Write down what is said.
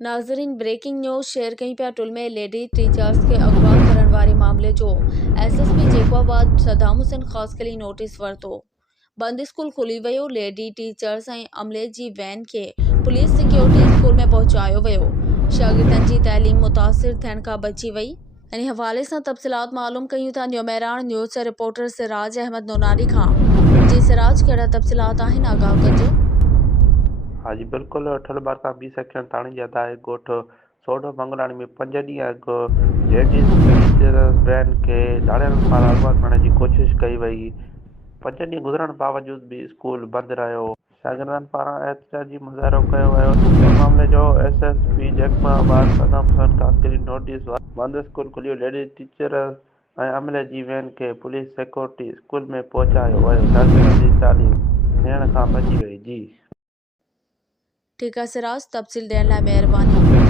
नाज़रीन, breaking news share कहीं पिया टुल में लेडी टीचर्स के अगवा करण वारे मामले जो SSP जेकवाबाद सदाम हुसैन ख़ास कली नोटिस वरतो। बंद स्कूल खुली वियो। लेडी टीचर्स ऐं अमले जी वैन के पुलिस सिक्योरिटी स्कूल में पहुंचायो वियो। शागिर्दनि जी तैलीम मुतासिर थियण खां बची वई। इन हवाले सां तफ़सीलात मालूम कयूं था न्यूमेरान न्यूज़ रिपोर्टर सिराज अहमद नोनारी खां। जी सिराज, कहिड़ा तफ़सीलात आहिनि, आगाह कजो। हाँ जी बिल्कुल। ठलबार का 20 सेक्शन थाने जे अदाए ॻोठ सोढो मंगलाणी में 5 ॾींहं अॻु लेडीज़ टीचर वैन खे धाड़ियलनि पारां अगवा करण जी कोशिश कई वई। 5 ॾींहं गुज़रण बावजूद भी स्कूल बंदि रहियो। शागिर्दनि पारां एहतजाजी मुज़ाहिरो कयो वियो। इन मामले जो SSP जेकबाबाद सदाम हुसैन ख़ास कली नोटिस वरितो। बंदि स्कूल खुलियो। लेडीज़ टीचर ऐं अमले जी वैन खे पुलिस सिक्योरिटी स्कूल में पहुचायो वियो। शागिर्दनि जी तालीम थियण खां बची वई। जी ठीक है सिराज, तफ़सील ॾियण लाइ महिरबानी।